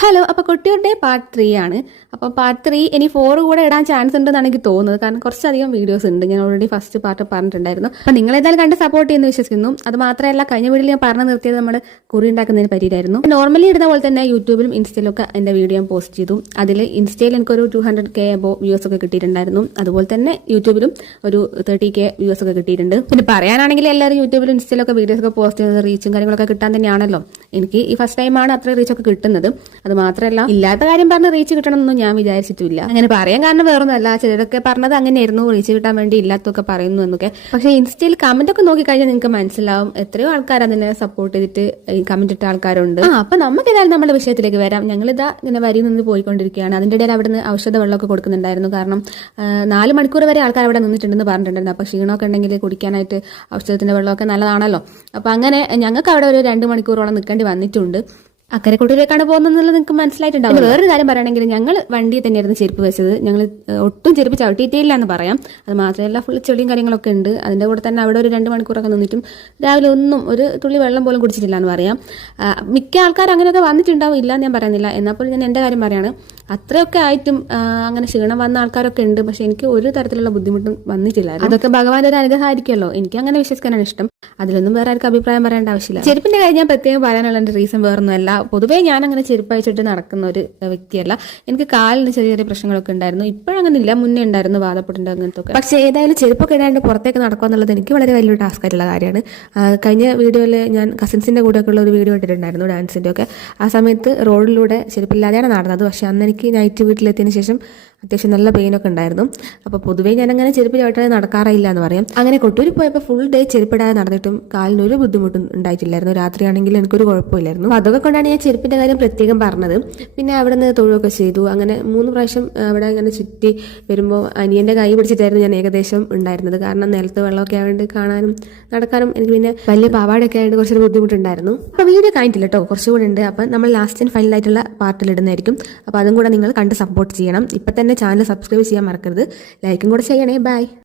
Hello, അപ്പോൾ കുട്ടിയുടെ part 3 ആണ്. അപ്പോൾ പാർട്ട് 3 ഇനി 4 കൂടെ ഇടാൻ ചാൻസ് ഉണ്ടെന്നാണ് എനിക്ക് തോന്നുന്നത്. കാരണം കുറച്ചധികം വീഡിയോസ് ഉണ്ട്. ഞാൻ ഓൾറെഡി ഫസ്റ്റ് പാർട്ട് പറഞ്ഞിട്ടുണ്ടായിരുന്നു. അപ്പോൾ നിങ്ങൾ ഏതായാലും കണ്ട് സപ്പോർട്ട് ചെയ്യുന്നു വിശ്വസിക്കുന്നു. അത് മാത്രമല്ല, കഴിഞ്ഞ വീഡിയോയിൽ ഞാൻ പറഞ്ഞു നിർത്തിയത് നമ്മുടെ കുറി ഉണ്ടാക്കുന്നതിന് പറ്റിയിട്ടായിരുന്നു. നോർമലി ഇടുന്ന പോലെ തന്നെ യൂട്യൂബിലും ഇൻസ്റ്റയിലും ഒക്കെ എൻ്റെ വീഡിയോ ഞാൻ പോസ്റ്റ് ചെയ്തു. അതിൽ ഇൻസ്റ്റയിൽ എനിക്കൊരു 200K വ്യൂസ് ഒക്കെ കിട്ടിയിട്ടുണ്ടായിരുന്നു. അതുപോലെ തന്നെ യൂട്യൂബിലും ഒരു 30K വ്യൂസ് ഒക്കെ കിട്ടിയിട്ടുണ്ട്. പിന്നെ പറയാനാണെങ്കിൽ എല്ലാവരും യൂട്യൂബിലും ഇൻസ്റ്റയിലൊക്കെ വീഡിയോസ് ഒക്കെ പോസ്റ്റ് ചെയ്യുന്നത് റീച്ചും കാര്യങ്ങളൊക്കെ കിട്ടാൻ തന്നെയാണല്ലോ. എനിക്ക് ഈ ഫസ്റ്റ് ടൈമാണ് അത്ര റീച്ചൊക്കെ കിട്ടുന്നത്. അത് മാത്രമല്ല, ഇല്ലാത്ത കാര്യം പറഞ്ഞ് റീച്ച് കിട്ടണമെന്നൊന്നും ഞാൻ വിചാരിച്ചിട്ടില്ല. അങ്ങനെ പറയാൻ കാരണം വേറൊന്നുമല്ല, ചിലരൊക്കെ പറഞ്ഞത് അങ്ങനെയായിരുന്നു, റീച്ച് കിട്ടാൻ വേണ്ടി ഇല്ലാത്തൊക്കെ പറയുന്നു എന്നൊക്കെ. പക്ഷേ ഇൻസ്റ്റയിൽ കമന്റ് ഒക്കെ നോക്കിക്കഴിഞ്ഞാൽ നിങ്ങൾക്ക് മനസ്സിലാവും എത്രയോ ആൾക്കാർ അതിനെ സപ്പോർട്ട് ചെയ്തിട്ട് കമന്റ് ഇട്ട ആൾക്കാരുണ്ട്. അപ്പൊ നമുക്ക് ഏതായാലും നമ്മുടെ വിഷയത്തിലേക്ക് വരാം. ഞങ്ങളിതാ ഇങ്ങനെ വരി നിന്ന് പോയിക്കൊണ്ടിരിക്കുകയാണ്. അതിന്റെ ഇടയിൽ അവിടെ നിന്ന് ഔഷധ വെള്ളമൊക്കെ കൊടുക്കുന്നുണ്ടായിരുന്നു. കാരണം 4 മണിക്കൂർ വരെ ആൾക്കാർ അവിടെ നിന്നിട്ടുണ്ടെന്ന് പറഞ്ഞിട്ടുണ്ടായിരുന്നു. അപ്പൊ ക്ഷീണമൊക്കെ ഉണ്ടെങ്കിൽ കുടിക്കാനായിട്ട് ഔഷധത്തിന്റെ വെള്ളമൊക്കെ നല്ലതാണല്ലോ. അപ്പൊ അങ്ങനെ ഞങ്ങൾക്ക് അവിടെ ഒരു 2 മണിക്കൂറോളം നിൽക്കേണ്ടി വന്നിട്ടുണ്ട്. അക്കരെ കൊട്ടൂരിലേക്കാണ് പോകുന്നത് നിങ്ങൾക്ക് മനസ്സിലായിട്ടുണ്ടാവും. വേറൊരു കാര്യം പറയുകയാണെങ്കിൽ, ഞങ്ങൾ വണ്ടിയിൽ തന്നെയായിരുന്നു ചെരുപ്പ് വെച്ചത്. ഞങ്ങൾ ഒട്ടും ചെരുപ്പ് ചവിട്ടിയിട്ടില്ല എന്ന് പറയാം. അത് മാത്രമല്ല, ഫുൾ ചെളിയും കാര്യങ്ങളൊക്കെ ഉണ്ട്. അതിൻ്റെ കൂടെ തന്നെ അവിടെ ഒരു 2 മണിക്കൂറൊക്കെ നിന്നിട്ടും രാവിലെ ഒന്നും ഒരു തുള്ളി വെള്ളം പോലും കുടിച്ചിട്ടില്ല എന്ന് പറയാം. മിക്ക ആൾക്കാർ അങ്ങനെയൊക്കെ വന്നിട്ടുണ്ടാവും, ഇല്ല ഞാൻ പറയുന്നില്ല. എന്നാൽ ഞാൻ എൻ്റെ കാര്യം പറയാണ്, അത്രയൊക്കെ ആയിട്ടും അങ്ങനെ ക്ഷീണം വന്ന ആൾക്കാരൊക്കെ ഉണ്ട്. പക്ഷെ എനിക്ക് ഒരു തരത്തിലുള്ള ബുദ്ധിമുട്ടും വന്നിട്ടില്ല. അതൊക്കെ ഭഗവാന്റെ ഒരു അനുഗ്രഹമായിരിക്കുമല്ലോ. എനിക്ക് അങ്ങനെ വിശ്വസിക്കാനാണ് ഇഷ്ടം. അതിലൊന്നും വേറെ ആർക്കും അഭിപ്രായം പറയേണ്ട ആവശ്യമില്ല. ചെരുപ്പിന്റെ കാര്യം ഞാൻ പ്രത്യേകം പറയാനുള്ള എൻ്റെ റീസൺ വേറൊന്നുമല്ല. പൊതുവേ ഞാൻ അങ്ങനെ ചെരുപ്പ് അയച്ചിട്ട് നടക്കുന്ന ഒരു വ്യക്തിയല്ല. എനിക്ക് കാലിന് ചെറിയ ചെറിയ പ്രശ്നങ്ങളൊക്കെ ഉണ്ടായിരുന്നു. ഇപ്പോഴങ്ങനെ ഇല്ല, മുന്നേ ഉണ്ടായിരുന്നു വാദപ്പെട്ടുണ്ട് അങ്ങനത്തെ ഒക്കെ. പക്ഷേ ഏതായാലും ചെരുപ്പൊക്കെ ഇടാണ്ട് പുറത്തേക്ക് നടക്കുക എന്നുള്ളത് എനിക്ക് വളരെ വലിയൊരു ടാസ്ക് ആയിട്ടുള്ള കാര്യമാണ്. കഴിഞ്ഞ വീഡിയോയിൽ ഞാൻ കസിൻസിന്റെ കൂടെയൊക്കെ ഉള്ള ഒരു വീഡിയോ ഇട്ടിട്ടുണ്ടായിരുന്നു, ഡാൻസിന്റെ ഒക്കെ. ആ സമയത്ത് റോഡിലൂടെ ചെരുപ്പില്ലാതെയാണ് നടന്നത്. പക്ഷെ അന്ന് എനിക്ക് നൈറ്റ് വീട്ടിലെത്തിയതിനു ശേഷം അത്യാവശ്യം നല്ല പെയിനൊക്കെ ഉണ്ടായിരുന്നു. അപ്പോൾ പൊതുവേ ഞാൻ അങ്ങനെ ചെരുപ്പ് ചവിട്ടാതെ നടക്കാറില്ല എന്ന് പറയാം. അങ്ങനെ കൊട്ടൂരി പോയപ്പോൾ ഫുൾ ഡേ ചെരുപ്പിടാതെ നടന്നിട്ടും കാലിന് ഒരു ബുദ്ധിമുട്ടും ഉണ്ടായിട്ടില്ലായിരുന്നു. രാത്രിയാണെങ്കിലും എനിക്കൊരു കുഴപ്പമില്ലായിരുന്നു. അതൊക്കെ കൊണ്ടാണ് ഞാൻ ചെരുപ്പിന്റെ കാര്യം പ്രത്യേകം പറഞ്ഞത്. പിന്നെ അവിടെ നിന്ന് തൊഴുകയൊക്കെ ചെയ്തു. അങ്ങനെ 3 പ്രാവശ്യം അവിടെ അങ്ങനെ ചുറ്റി വരുമ്പോൾ അനിയന്റെ കൈ പിടിച്ചിട്ടായിരുന്നു ഞാൻ ഏകദേശം ഉണ്ടായിരുന്നത്. കാരണം നിലത്ത് വെള്ളമൊക്കെ ആയതുകൊണ്ട് കാണാനും നടക്കാനും എനിക്ക് പിന്നെ വലിയ പാവാടൊക്കെ ആയതുകൊണ്ട് കുറച്ചൊരു ബുദ്ധിമുട്ടുണ്ടായിരുന്നു. അപ്പോൾ വീഡിയോ കഴിഞ്ഞിട്ടില്ല കേട്ടോ, കുറച്ചുകൂടെ ഉണ്ട്. അപ്പം നമ്മൾ ലാസ്റ്റ് ആൻഡ് ഫൈനലായിട്ടുള്ള പാർട്ടിൽ ഇടുന്നതായിരിക്കും. അപ്പോൾ അതും കൂടെ നിങ്ങൾ കണ്ട് സപ്പോർട്ട് ചെയ്യണം. ഇപ്പം തന്നെ ചാനൽ സബ്സ്ക്രൈബ് ചെയ്യാൻ മറക്കരുത്. ലൈക്കും കൂടെ ചെയ്യണേ. ബൈ.